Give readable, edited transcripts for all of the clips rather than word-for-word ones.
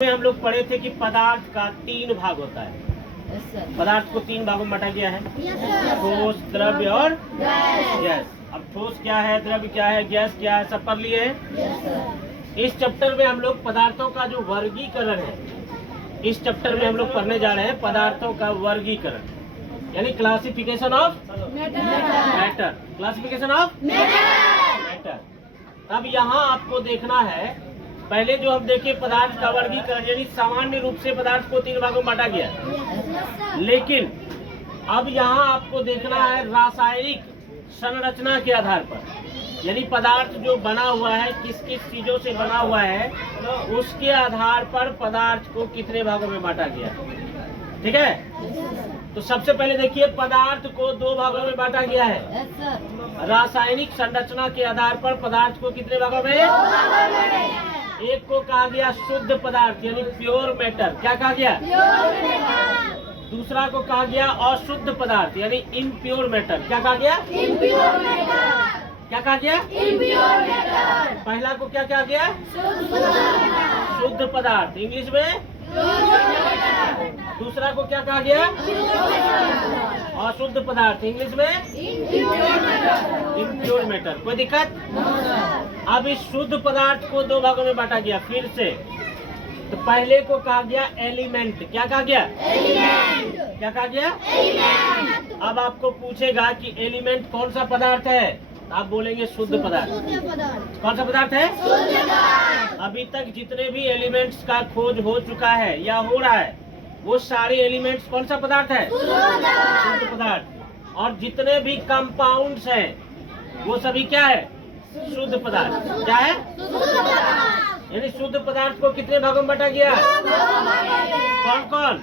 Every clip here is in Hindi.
में हम लोग पढ़े थे कि पदार्थ का 3 भाग होता है। पदार्थ को 3 भागों में बांटा गया है, ठोस, द्रव्य और गैस। अब ठोस क्या है, द्रव्य क्या है, गैस क्या है, सब पढ़ लिए हैं। इस चैप्टर में हम लोग पदार्थों का जो वर्गीकरण है, इस चैप्टर में हम लोग पढ़ने जा रहे हैं पदार्थों का वर्गीकरण, यानी classification of matter. Classification of matter. अब यहाँ आपको देखना है, पहले जो हम देखे पदार्थ का वर्गीकरण, यानी सामान्य रूप से पदार्थ को 3 भागों में बांटा गया, लेकिन अब यहाँ आपको देखना है रासायनिक संरचना के आधार पर, यानी पदार्थ जो बना हुआ है, किस किस चीजों से बना हुआ है, उसके आधार पर पदार्थ को कितने भागों में बांटा गया। ठीक है, तो सबसे पहले देखिए पदार्थ को 2 भागों में बांटा गया है। रासायनिक संरचना के आधार पर पदार्थ को कितने भागों में? एक को कहा गया शुद्ध पदार्थ यानी प्योर मैटर, क्या कहा गया? दूसरा को कहा गया अशुद्ध पदार्थ यानी इम्प्योर मैटर, क्या कहा गया? क्या कहा गया? पहला को क्या कहा गया? शुद्ध पदार्थ, इंग्लिश में। दूसरा को क्या कहा गया? अशुद्ध पदार्थ, इंग्लिश में इम्प्योर मैटर। कोई दिक्कत? अब इस शुद्ध पदार्थ को 2 भागों में बांटा गया फिर से। तो पहले को कहा गया एलिमेंट, क्या कहा गया? क्या कहा गया? अब आपको पूछेगा कि एलिमेंट कौन सा पदार्थ है, आप बोलेंगे शुद्ध पदार्थ। कौन सा पदार्थ है? अभी तक जितने भी एलिमेंट्स का खोज हो चुका है या हो रहा है, वो सारे एलिमेंट्स कौन सा पदार्थ है? शुद्ध पदार्थ। और जितने भी कंपाउंड्स हैं वो सभी क्या है? शुद्ध पदार्थ। क्या है? यानी शुद्ध पदार्थ को कितने भागों में बांटा गया? कौन कौन?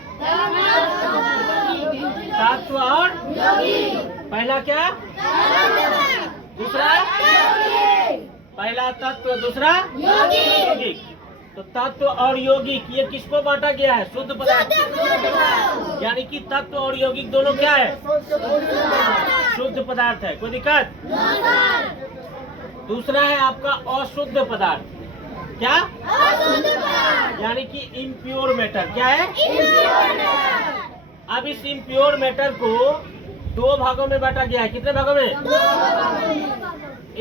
तत्व और पहला क्या? दूसरा? पहला तत्व, दूसरा यौगिक। तो तत्व और यौगिक ये किसको बांटा गया है? शुद्ध पदार्थ। यानी कि तत्व और यौगिक दोनों क्या है? शुद्ध पदार्थ है। कोई दिक्कत? दूसरा है आपका अशुद्ध पदार्थ, क्या? यानी कि इम्प्योर मैटर। क्या है? अब इस इम्प्योर मैटर को 2 भागों में बांटा गया है। कितने भागों में?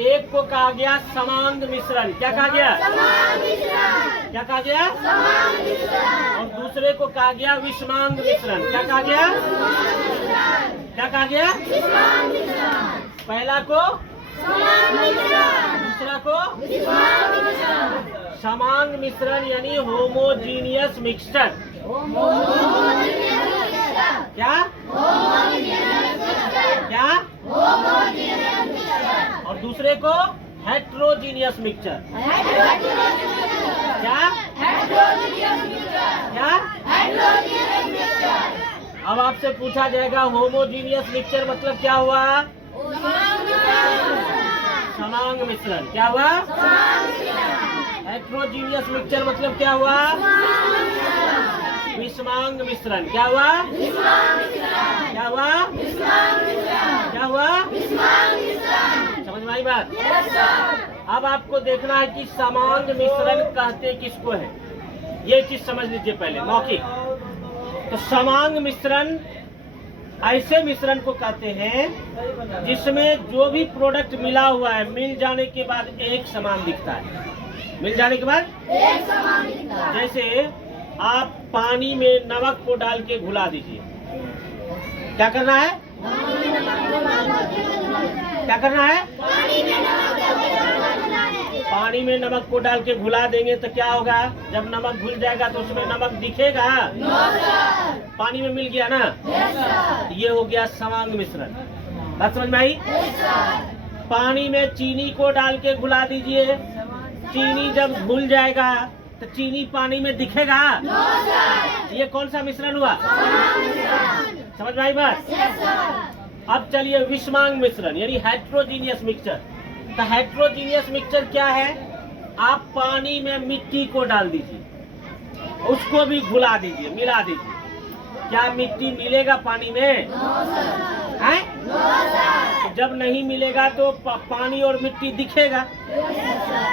एक को कहा गया समांग मिश्रण, क्या कहा गया? क्या कहा गया? और दूसरे को कहा गया विषमांग मिश्रण, क्या कहा गया? क्या कहा गया? पहला को, दूसरा को समांग मिश्रण यानी होमोजीनियस मिक्सचर। क्या? क्या? और दूसरे को हेट्रोजीनियस मिक्सचर। क्या? क्या? अब आपसे पूछा जाएगा होमोजीनियस मिक्सचर मतलब क्या हुआ? समांग मिश्रण। क्या हुआ? हेट्रोजीनियस मिक्सचर मतलब क्या हुआ? विषमांग मिश्रण। क्या हुआ? क्या हुआ? क्या हुआ? समझ में आई बात? अब आपको देखना है कि समांग मिश्रण कहते किसको है, ये चीज समझ लीजिए पहले मौखिक। तो समांग मिश्रण ऐसे मिश्रण को कहते हैं जिसमें जो भी प्रोडक्ट मिला हुआ है, मिल जाने के बाद एक समान दिखता है। मिल जाने के बाद एक समान दिखता है। जैसे आप पानी में नमक को डाल के घुला दीजिए, क्या करना है? क्या करना है? पानी में नमक को डाल के घुला देंगे तो क्या होगा? जब नमक घुल जाएगा तो उसमें नमक दिखेगा? पानी में मिल गया ना? ये हो गया समांग मिश्रण। बात समझ में आई? पानी में चीनी को डाल के घुला दीजिए, चीनी जब घुल जाएगा तो चीनी पानी में दिखेगा? ये कौन सा मिश्रण हुआ? समझ में आई बात? अब चलिए विषमांग मिश्रण यानी हेट्रोजीनियस मिक्सचर। तो हेट्रोजीनियस मिक्सचर क्या है? आप पानी में मिट्टी को डाल दीजिए, उसको भी घुला दीजिए, मिला दीजिए, क्या मिट्टी मिलेगा पानी में? है? जब नहीं मिलेगा तो पानी और मिट्टी दिखेगा,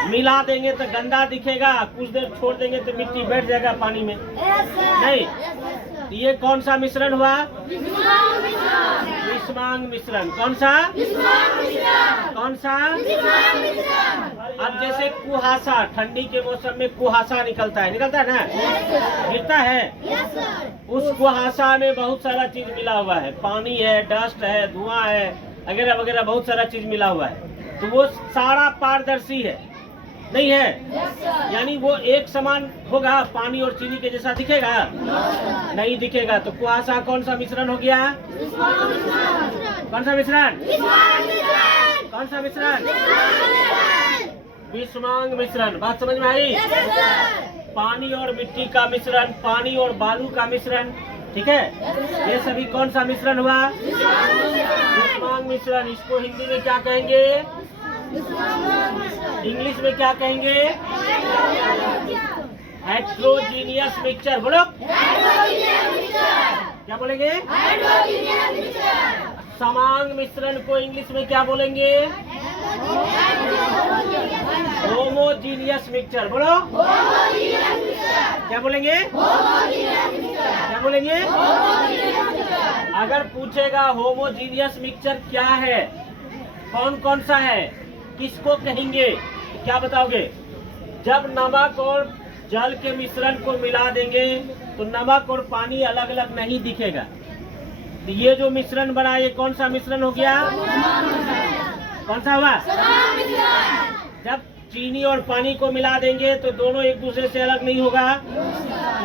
मिला देंगे तो गंदा दिखेगा, कुछ देर छोड़ देंगे तो मिट्टी बैठ जाएगा पानी में, नहीं। तो ये कौन सा मिश्रण हुआ? विषमांग मिश्रण। कौन सा? कौन सा? अब जैसे कुहासा, ठंडी के मौसम में कुहासा निकलता है ना, गिरता है। उस कुहासा में बहुत सारा चीज मिला हुआ है, पानी है, डस्ट है, धुआं है, वगैरह वगैरह, बहुत सारा चीज मिला हुआ है। तो वो सारा पारदर्शी है, नहीं है? यानी वो एक समान होगा, पानी और चीनी के जैसा दिखेगा? नहीं दिखेगा। तो कुहासा कौन सा मिश्रण हो गया? कौन सा मिश्रण? कौन सा मिश्रण? विषमांग मिश्रण। बात समझ में आई? पानी और मिट्टी का मिश्रण, पानी और बालू का मिश्रण, ठीक है? ये सभी कौन सा मिश्रण हुआ? विषमांग मिश्रण। इसको हिंदी में क्या कहेंगे? इंग्लिश में क्या कहेंगे? Heterogeneous mixture. बोलो, क्या बोलेंगे? समान मिश्रण को इंग्लिश में क्या बोलेंगे? Homogeneous mixture. बोलो, क्या बोलेंगे? क्या बोलेंगे? अगर पूछेगा होमोजीनियस मिक्सचर क्या है, कौन कौन सा है, किसको कहेंगे, तो क्या बताओगे? जब नमक और जल के मिश्रण को मिला देंगे तो नमक और पानी अलग अलग नहीं दिखेगा। तो ये जो मिश्रण बना, ये कौन सा मिश्रण हो गया? कौन सा हुआ? जब चीनी और पानी को मिला देंगे तो दोनों एक दूसरे से अलग नहीं होगा।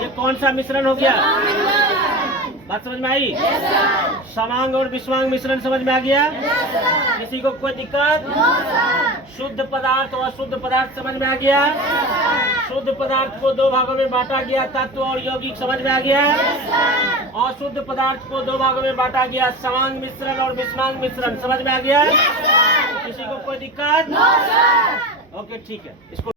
ये कौन सा मिश्रण हो गया? बात समझ में आई? समांग और विषमांग मिश्रण समझ में आ गया? किसी को कोई दिक्कत? शुद्ध पदार्थ और अशुद्ध पदार्थ समझ में आ गया? शुद्ध पदार्थ को दो भागों में बांटा गया, तत्व और यौगिक, समझ में आ गया? अशुद्ध पदार्थ को दो भागों में बांटा गया, समांग मिश्रण और विषमांग मिश्रण, समझ में आ गया? किसी को कोई दिक्कत? ओके, ठीक है। इसको